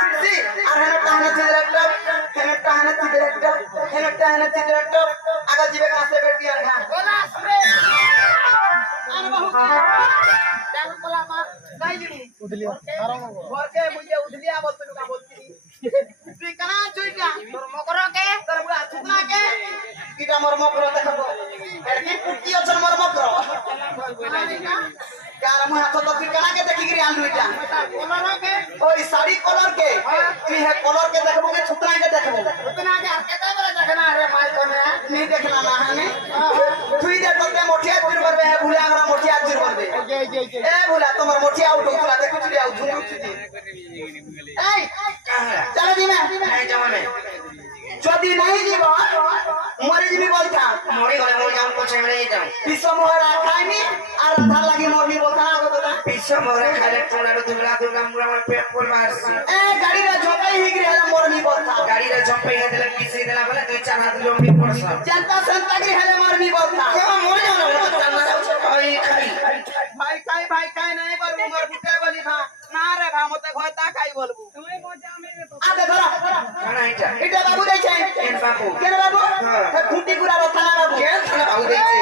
ছিড়ছি আর হেনে চিদের একটা আগা জিবে কাছে বেটি আর ঘা बोला सुरे आन बहु डाल बोला मा गाई ली उदलिया आराम हो घर के मुझे उधलिया बोलते का बोलती তুই কানা চুইটা তোর মকর কে তোর বুয়া ছুকনা কে কিটা মোর মকর দেখাবো এর কি পুটি আছে মোর মকর কার মু হাত তো তুই কানাকে দেখি গরি আনলু এটা কলর কে ওই শাড়ি কলর কে তুই হে কলর কে দেখবো কে ছুতরা কে দেখবো ছুকনা কে আর কেতে বলে দেখনা রে মাই কোনে नहीं देखना ना हने तुई दे तोते मोठिया जुर बरबे है भूला हमरा मोठिया जुर बरबे ए भूला तोमर मोठिया आउट होतला देखु चली आउ झुनु चली ए चलो जी मैं नहीं जावा मैं যদি नहीं जीव मरे जीवी बोलता मरे गले मोर जाम को छेमरे जाम पिसो मोहरा खाइनी আর রাধা লাগি মরবি बोलता ना बोलता पिसो मोहरा खाले टोला दुबला दुबला मुरा मोर पेट पर मारसी ए गाड़ी रे झोपई हिगरी हला मरबी बोलता गाड़ी रे झोपई हेदले पिसे देला बोले दुई चार हाथ लंबी पड़सा जनता संतागिरी हेले मरबी बोलता के मोर जानो चलना ओई खाई भाई काई नहीं पर उमर बुटे बोली भा ना रे भा मते घोता काई बोलबू তুমি মজা মেরে তো আদে ধরা খানা এটা বাবু দেইছে কেন বাবু হে খুঁটি গুড়া থানা বাবু কেন থানা বাবু দেইছে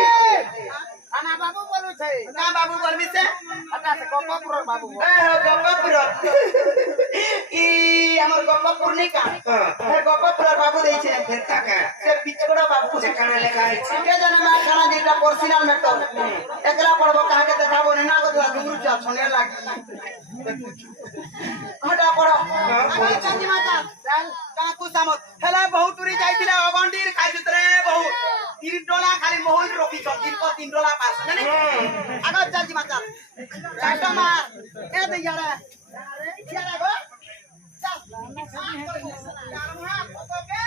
আনা বাবু বলু છે না বাবু বলবি সে আটা সে গপপুর বাবু এ গপপুর ই আমার গপপুর নি কা হে গপপুর বাবু দেইছে কেনতা কা সে পিছড়া বাবু সে কানা লেখা আছে কে জানে মা কানা যেটা পার্সোনাল ম্যাটার একলা পড়বো কাকে দেখাবো না তো দূর যা শুনে লাগি হটা পড়ো আগে চন্দি মাতা চল কাকু সামত হেলা বহুত দূরি যাইতিলা অগন্ডির খাইছিতরে বহু 3 ডলা খালি মোহন রকি দিন কো 3 ডলা পাস জানি আগে চন্দি মাতা লাইটা মার এ দে ইয়ারা ইয়ারা গো চল यार मुहा ওকে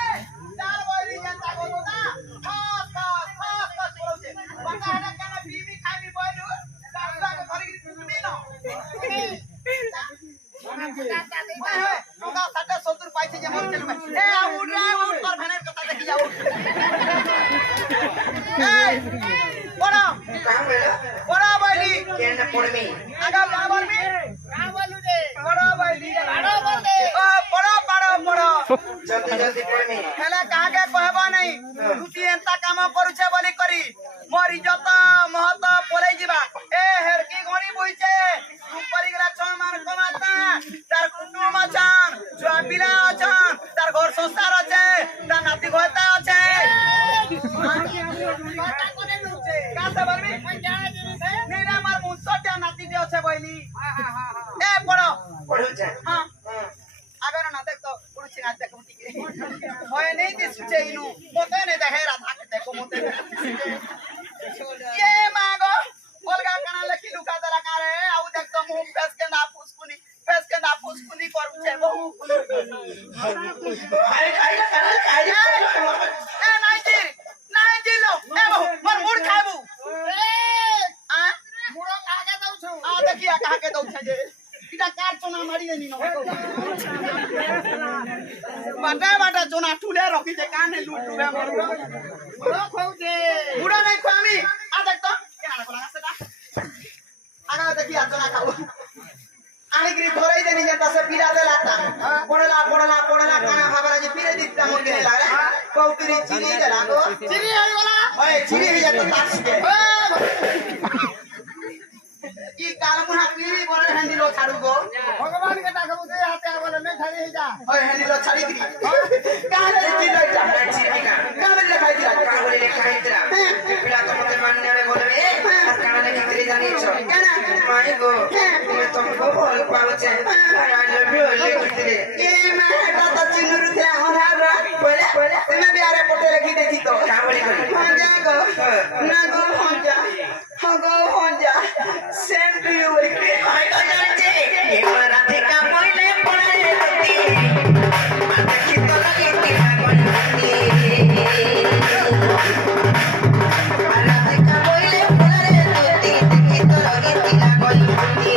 চার বইরি জানতা গো না খাস বলছে বাটা এটা কেন বিবি খাইবি বইলু দাদা ঘরে গিয়ে তুমি না ওগা সাটা 70 পাইছে যে মর চলবে এ উঠ তোর ভেনের কথা দেখি যাও এই পড়ো কাম বেলা পড়া বইলি কেন পড়বি আগা না বলবি কা বলু রে পড়া বইলি পাড়ো বলতে ও পড়ো জলদি জলদি পড়বি হেলে কাকে কহবা নাই তুই এন্তা কাম করুছে বলি করি মরি যত মহত পলাই ଯିବା এ হেরকি গণি বইছে উপরি গলা ছন মান কমাতা তার কুটুম আছান ছুয়া পিলা আছান তার ঘর সংসার আছে তার নাতি ঘরতা আছে কথা কোনে নুছে কাছে বলবি জানা জিনিস নেই না আমার মুসটা নাতি দে আছে বইলি এ পড়ো পড়ুছে হ্যাঁ আগার না দেখ তো পড়ুছে না দেখ মুটিকে হয় নেই দিছছে ইনু মতে নে দেখে রাধা কে দেখো মতে ये मागो बोलगा कना लखी लुका दला कारे आउ देख तो मुंह फेस के ना फुसकुनी करू छे बहु आई ए नहीं जी लो ए बहु मर मुड़ खाबू ए आ মুড়ো কাকে দউছ आ देखिया कहा के दउ छे जे इटा कार चोना मारी देनी न बाटा चोना ठुले रखी जे काने लूट लुबे मर মুড়ো খাউছে बुढ़ा नहीं खामी आ देख तो केना लगला सेटा आगा देखिया चोना खाऊ आनी गिरी धरई देनी जे तसे पीला देलाता पड़ला काना भाबरा जे पीरे दित्ता मन के लागे कौतरी चिनी देला गो চিনি হই গলা ओए चिनी ही जात तास के ई काल मुहा पीरी बोले हंडिलो छाड़ू गो ভগবান কে ডাকবু সে হাতে বলে মে ছাড়ি হই যা ओए हंडिलो छाड़ी गिरी काहे रे चिनी जा चिनी का काहे रे खाई दिला काहे रे खाई दिला पिला तो मते मानने में बोलबे काहे रे कितरी जानी छो केना माई गो मैं तुमको बोल पाउचे आई लव यू ले कितरी ए मैं हटा तो चिनुरु थे हमरा बोले तुम्हें बियारे पोटे रखी देखी तो का बोली हो जा गो ना गो हो जा सेम टू यू आई तो जानते एक बार अधिका मोइले पड़े होती आखी तो लगी थी बनती अधिका मोइले पड़े होती आखी तो लगी थी बनती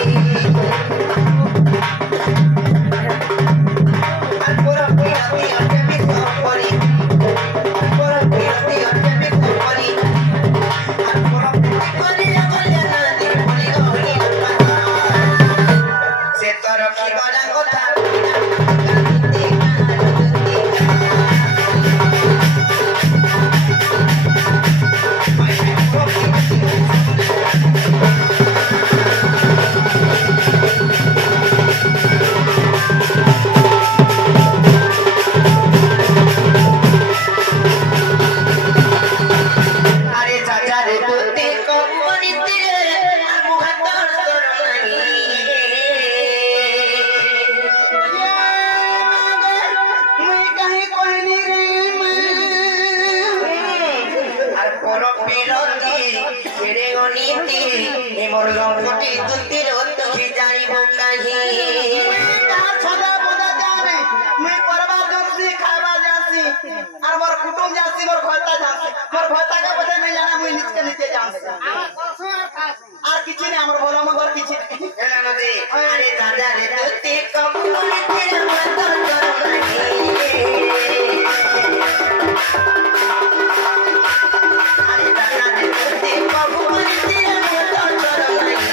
গণিতে এমর লম্বটি দুতির তুই জানিব কাহি কার ছদা বদা জানে মুই করবা যাচ্ছি খাইবা যাচ্ছি আর মোর কুটুম যাচ্ছি মোর ভয়তা যাচ্ছি মোর ভয়তাকে বলে নাই জানা মুই নিজকে নিজে যাচ্ছি আর কিছু নেই আমার ভালো মন্দ কিছু নেই এলা নদী আরে দাদা রে তুই কম গণিতের মত করবাহি আরে দাদা রে তুই কম গণিতের মত করবাহি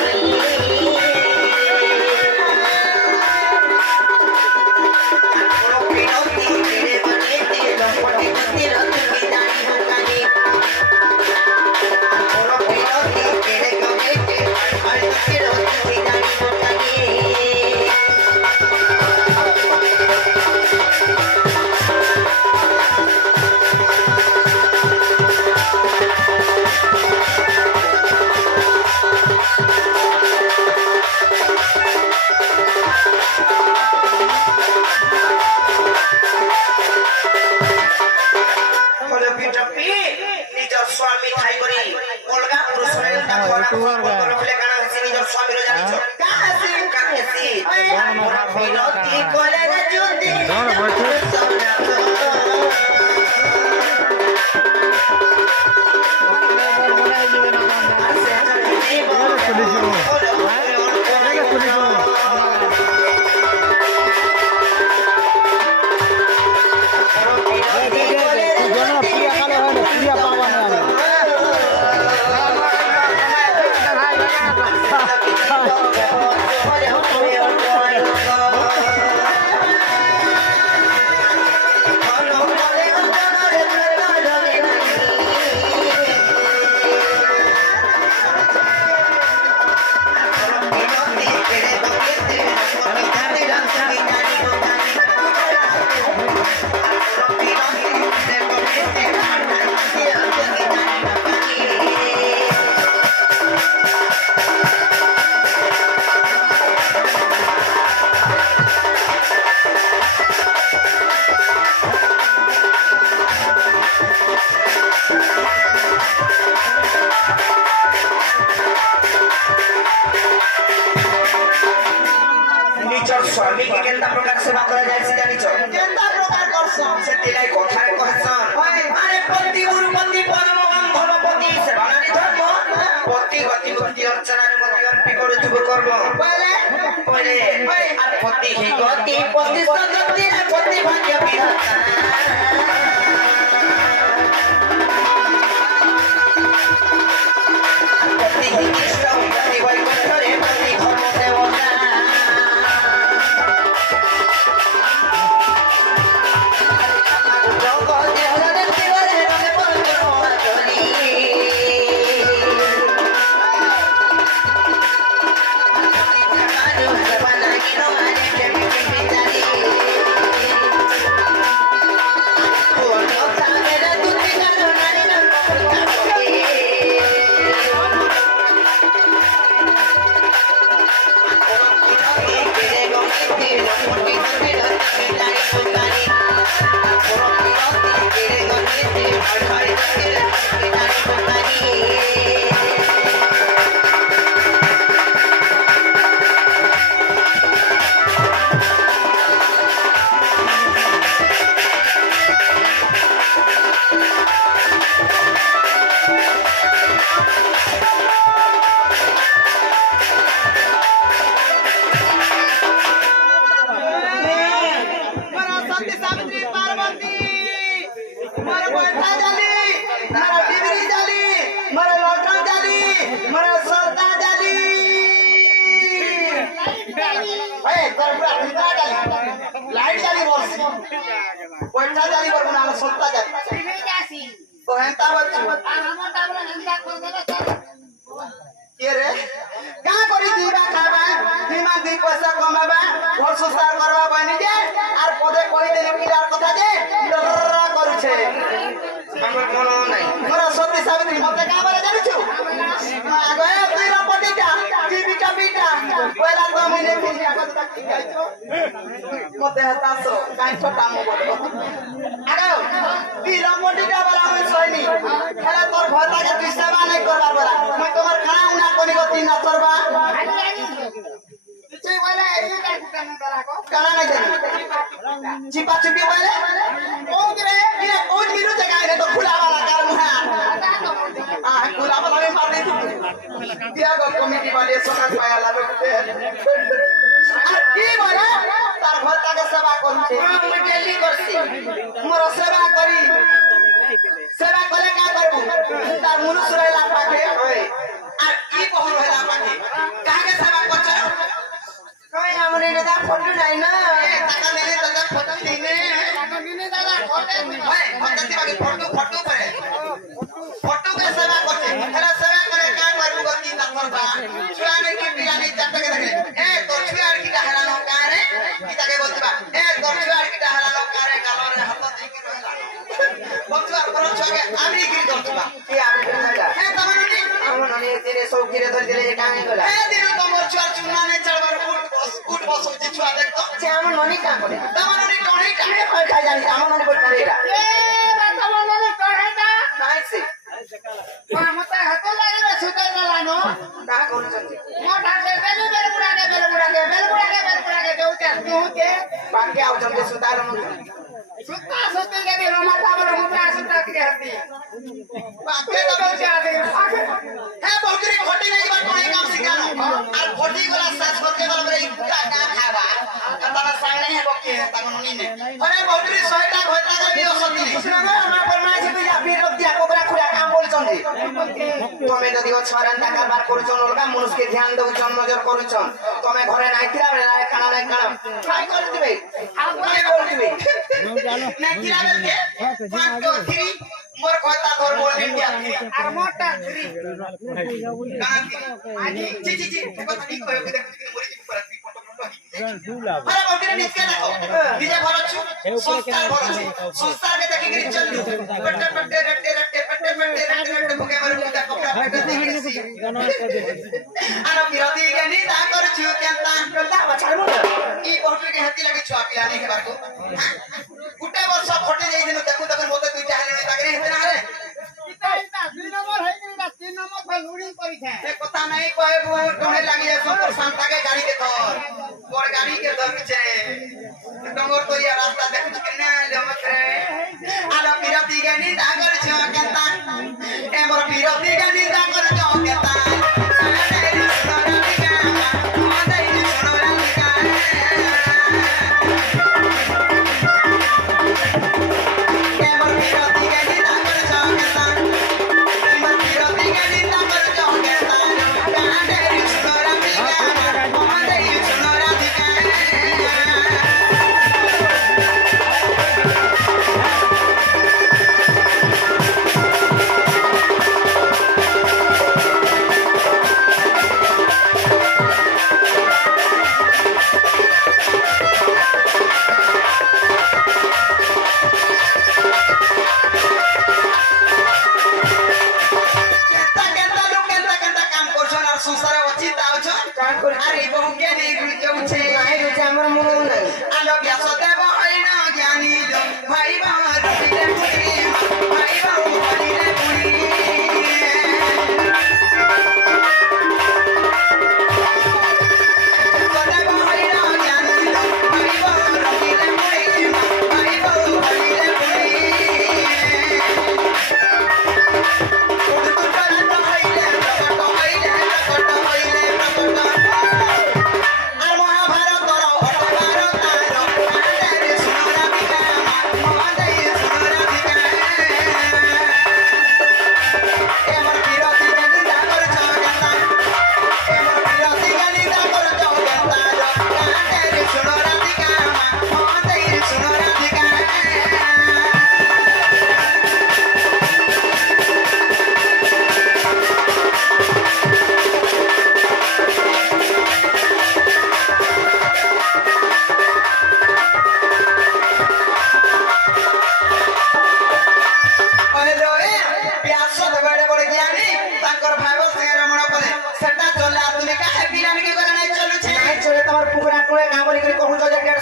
নিজের স্বামী ঠাই করি অলগা পুরুষের রখলে কানা হচ্ছে নিজের স্বামীর জানিছ কাছে কাছে মোরা বিনতি কলে রে যদি নিজের স্বামীকে কেন্দ্র প্রকার সেবা করা যায় জানিছ কেনতা প্রকার করছ সেটিলাই কথায় কহছন আরে পতি গুরু পতি পরম ধর্মপতি সেবা নারী ধর্ম পতি গতি গতি অর্চনার মতি অর্পি করুথিব কর্ম বলে পরে আর পতি হি গতি পতি সগতি পতি ভাগ্য বিধাতা পতি হি কৃষ্ণ পতি বৈকুণ্ঠরে পতি ধর্ম দেবতা লাইট জালি বলছি কোনটা জালি বলবো না আমরা সত্তা জালি তো হেনতা বলছি কে রে কা করি দিবা খাবা বিমান দি পয়সা কমাবা ঘর সংসার করবা বনি যে আর পদে কই দেলি পিলার কথা যে ডররা করছে আমার মনে নাই মোরা সত্যি সাবিত্রী মতে কা বলে জানিছু আগে তুই রপটিটা টিভিটা পিটা পয়লা তো মিলে মিলে কি খাইছো মতে হাতাস কাই ছোটা মো বড় আরে বিলম্বটিটা বলা আমি সইনি খেলা তোর ভয়টাকে তুই সেবা নাই করবার বলা মই তোমার খানা উনা কোনি গতি না করবা তুই বলে এই কাটা না রাখো কানা নাই জানি চিপা চিপি বলে কোন রে ये कोई मिनू जगह है तो खुला वाला कर मुहा हां खुला वाला में मार दे तू क्या गो कमिटी वाले सकाल पाया लावे आ की बोला तार भत्ता के सेवा करछे हम डेली करसी मोर सेवा करी सेवा करे का करबू तार मुनु सुरेला पाके होय आ की बहर होला पाके काहे के सेवा करछ कोई हमने दादा फोटो नहीं ना ए दादा मेरे दादा फोटो देने নিনে দাদা কোটে ओए भक्ति बाकी फोटो करे फोटो के सेवा करते हेला सेवा करे का करबू गति ना करबा छुआ में की बियानी चट के रखले ए तोर छुआ की डहरा नो का रे की ताके बोलतबा ए तोर छुआ की डहरा नो का रे गालो रे हाथ दे की रहला बक्तवा पर छुआ के आमी की करतबा की आमी करतबा ए तमनुनी हमन ने तेरे सौकी रे धर दिले जे कामी गला ए दिनो तमर छुआ चुना ने चढ़बार उठ बस जे छुआ देख तो से हमन ननी का करे तमनुनी टोही का खाई जानी हमन ननी बोल करेगा এ বাবা মনে করেটা नाइस से মতে হাতে লাগে রে সুতাই গলানো का করছন্তি মোটা দে বেলু বেলুড়াকে দেউতে তুতে बाकी आउ जल्दी सुधार मन সুতা সুতি গেদি রমাটা বড় মোটা সুতা কে হাতি बाकी तो দেউতে আদে है बहुतरी खोटी नहीं बात कोई काम सिखानो और खोटी वाला सास करके वाला रे इतना का खावा तारा सामने है बकी है ताकनुनी ने अरे बहुतरी सहायता होता के भी असती नहीं सुना ना हमरा पर ना जे या फिर रख दिया कोबरा खुला काम बोलछन्ती तमे যদি ছরান্দা কারবার করছন অলগা মানুষকে ধ্যান দেউছন নজর করছন তমে ঘরে নাই কিরা বেলা খানা নাই খানা খাই করে দিবে খাই করে দিবে না কিরা বেলকে পাঁচ তো থ্রি মোর কথা ধর বল ইন্ডিয়া আর মোটা ত্রি আজি জি জি জি কথা ঠিক কইও কে দেখি মরি জি পড়া তুই ফটো ফটো আরে বলতে নিচে দেখো নিজে ভরছু সংস্কার ভরছি সংস্কার কে দেখি গরি চল পট্টে পট্টে রট্টে রট্টে পট্টে পট্টে রট্টে রট্টে ভুকে মারু মুদা কপড়া পেটে দেখি আরে বিরোধী জ্ঞানী তা করছু কেনতা কেনতা বাছাড়বো কি বলতে কে হাতি লাগি ছুয়া পিলা নেই হেবার কো গুটে বর্ষ ফটে যাই দিন দেখু তখন মতে দুইটা হেলে তাকে হেতে না রে ইতা 2 নম্বর হই গনি না 3 নম্বর ভাই লুড়ি করিছে ए কথা নাই কয় তোমে লাগি যায় সুন্দর শান্তাকে গাড়ি কে ধর তোর গাড়ি কে ধরছে ডঙ্গর তোরিয়া রাস্তা দেখছ কেনে লমত রে আলো বিরতি গানি দাগর ছ কেনতা এ মোর বিরতি গানি দাগর ছ কেনতা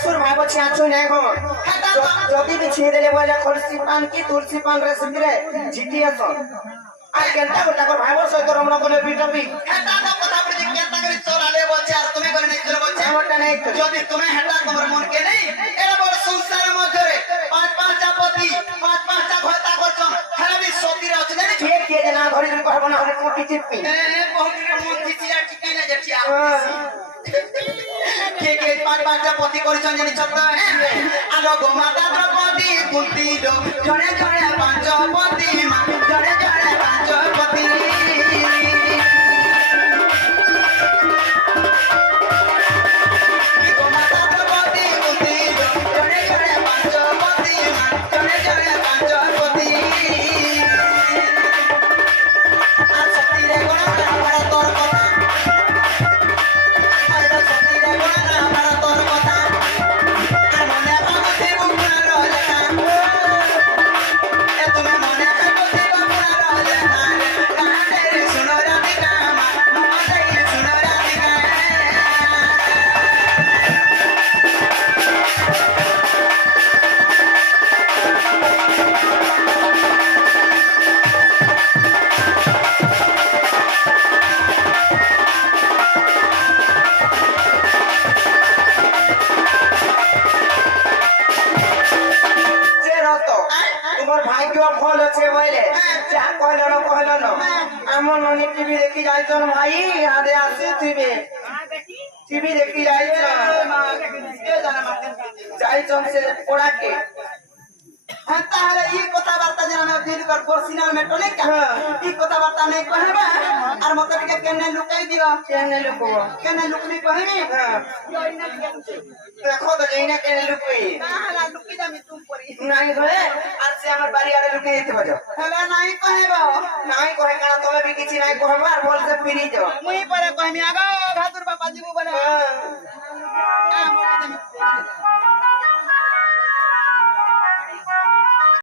দেড়শুর ভাই বলছি আছো নাই হো হেটা যদি বি ছিঁড়ে দেলে বলে খলসি পান কি তুলসি পান রে সিদ্রে ঝিটি আস আর কেনটা গোটা কর ভাই বল সইতো রমণ করে বিটবি হেটা তো কথা বলছি কেনটা করে চলালে বলছে আর তুমি করে নাই চলে বলছে আমারটা নাই তো যদি তুমি হেটা তোমার মন কে নেই এরা বড় সংসারের মধ্যে পাঁচ পাঁচটা পতি পাঁচ পাঁচটা ঘরতা করছ হেরা বি সতীর আছে জানি কে কে যে না ধরি ধরি পারবো না হলে তুমি কি চিপি বহুত মন দিছিলা ঠিক না যেটি কে পাঁচ পাঁচটা পতি করিছন জানি ছত আলো গো মাতা দ্রৌপদী কুন্তি জনে জনে পাঁচ পতি জনে জনে পাঁচ পতি গো মাতা দ্রৌপদী কুন্তি জনে জনে পাঁচ পতি জনে জনে পাঁচ পতি আর সতী রে গোনা আমার তোর কথা আর সতী রে গোনা আমার তোর কথা আর মনে ভাবতে বুকুনা রলেখা এ তুমি মনে ভাবতে বুকুনা রলেখা কানে রে শুনো রাধিকা মনে রে শুনো রাধিকা যে রত তোমার ভাগ্য ফল আছে বলে যা কইল না আমার ননি টিভি দেখি যাইছন ভাই আদে আসি টিভি দেখি যাইছন যাইছন সে পড়াকে হ্যাঁ তাহলে এই কথাবার্তা যেন আমি দিল কর পরসিনাল মেটো নাই কা এই কথাবার্তা নাই কহবা আর মতে টিকে কেনে লুকাই দিও কেনে লুকব কেনে লুকনি কহিবি দেখো তো যাই না কেনে লুকই তাহলে লুকি যামি তুম পরি নাই ধরে আর সে আমার বাড়ি আড়ে লুকিয়ে দিতে পারো হলে নাই কহবা নাই কহে কারণ তুমি বি কিছু নাই কহবা আর বলতে ফিরি যাও মুই পরে কহিমি আগো ভাতু